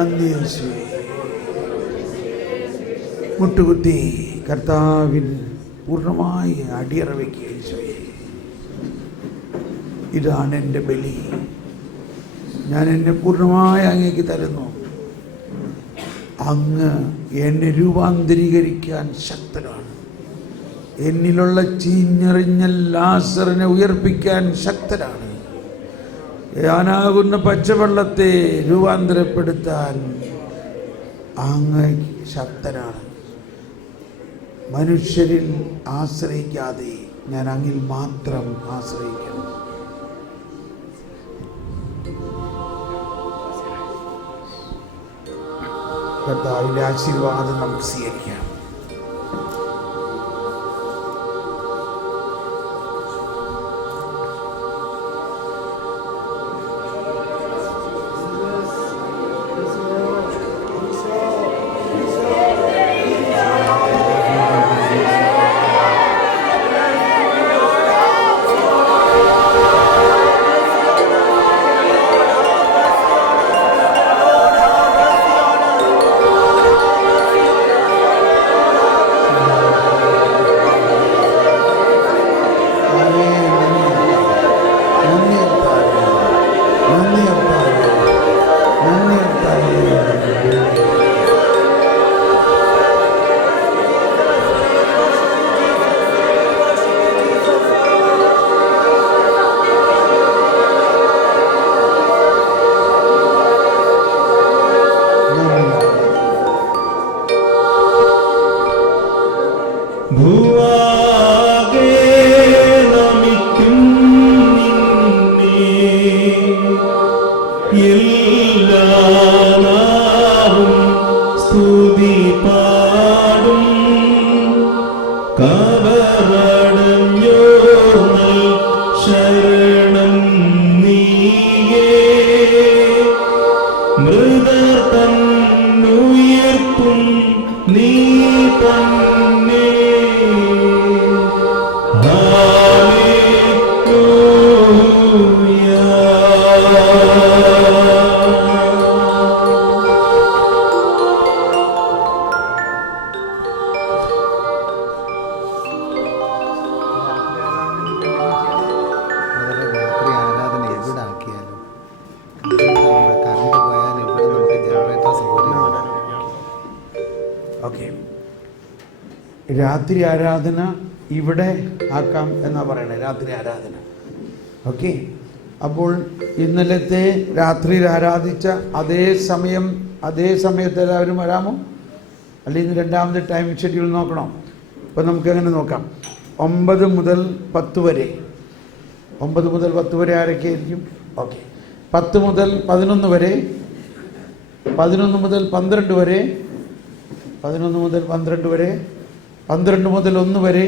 നന്ദി യേശുവേ. മുട്ടുകുത്തി കർത്താവിൻ പൂർണ്ണമായി അടിയറവയ്ക്കുക യേശുവേ. ഇതാണ് എൻ്റെ ബലി. ഞാൻ എന്നെ പൂർണ്ണമായി അങ്ങേക്ക് തരുന്നു. അങ്ങ് എന്നെ രൂപാന്തരീകരിക്കാൻ ശക്തനാണ്. എന്നിലുള്ള ചീഞ്ഞെറിഞ്ഞ ലാസറിനെ ഉയർപ്പിക്കാൻ ശക്തനാണ്. ഞാനാകുന്ന പച്ചവെള്ളത്തെ രൂപാന്തരപ്പെടുത്താൻ അങ്ങ് ശക്തനാണ്. മനുഷ്യരിൽ ആശ്രയിക്കാതെ ഞാൻ അങ്ങിൽ മാത്രം ആശ്രയിക്കണം. കർത്താവിൻ്റെ ആശീർവാദം നമുക്ക് സ്വീകരിക്കാം. രാത്രി ആരാധന ഇവിടെ ആക്കാം എന്നാ പറയണേ. രാത്രി ആരാധന. ഓക്കെ. അപ്പോൾ ഇന്നലത്തെ രാത്രിയിൽ ആരാധിച്ച അതേ സമയത്ത് എല്ലാവരും വരാമോ? അല്ലെങ്കിൽ രണ്ടാമത്തെ ടൈം ഷെഡ്യൂൾ നോക്കണോ? അപ്പോൾ നമുക്കങ്ങനെ നോക്കാം. 9 മുതൽ 10 വരെ. 9 മുതൽ 10 വരെ ആരൊക്കെ ആയിരിക്കും? ഓക്കെ. 10 മുതൽ 11 വരെ, 11 മുതൽ 12 വരെ, 11 മുതൽ 12 വരെ, 12 മുതൽ 1 വരെ,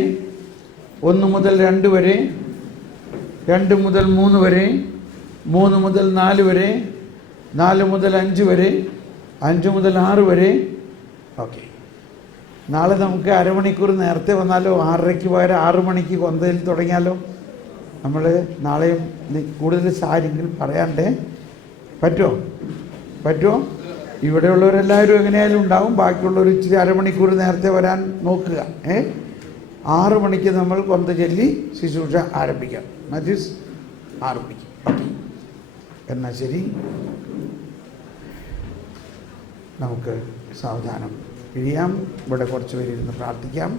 1 മുതൽ 2 വരെ, 2 മുതൽ 3 വരെ, 3 മുതൽ 4 വരെ, 4 മുതൽ 5 വരെ, 5 മുതൽ 6 വരെ. ഓക്കെ. നാളെ നമുക്ക് അരമണിക്കൂർ നേരത്തെ വന്നാലോ? 6:30 പോയാൽ 6 മണിക്ക് കൊന്തയിൽ തുടങ്ങിയാലോ? നമ്മൾ നാളെയും കൂടുതൽ സാരിയെങ്കിലും പറയാണ്ടേ. പറ്റുമോ? ഇവിടെയുള്ളവരെല്ലാവരും എങ്ങനെയായാലും ഉണ്ടാവും. ബാക്കിയുള്ളവർ ഇച്ചിരി അരമണിക്കൂർ നേരത്തെ വരാൻ നോക്കുക. 6 മണിക്ക് നമ്മൾ കൊന്ത ചൊല്ലി ശുശ്രൂഷ ആരംഭിക്കാം. ദാറ്റ് ഈസ് 6 മണിക്ക്. ഓക്കെ. എന്നാൽ ശരി, നമുക്ക് സാവധാനം പിരിയാം. ഇവിടെ കുറച്ച് പേര് ഇരുന്ന് പ്രാർത്ഥിക്കാം.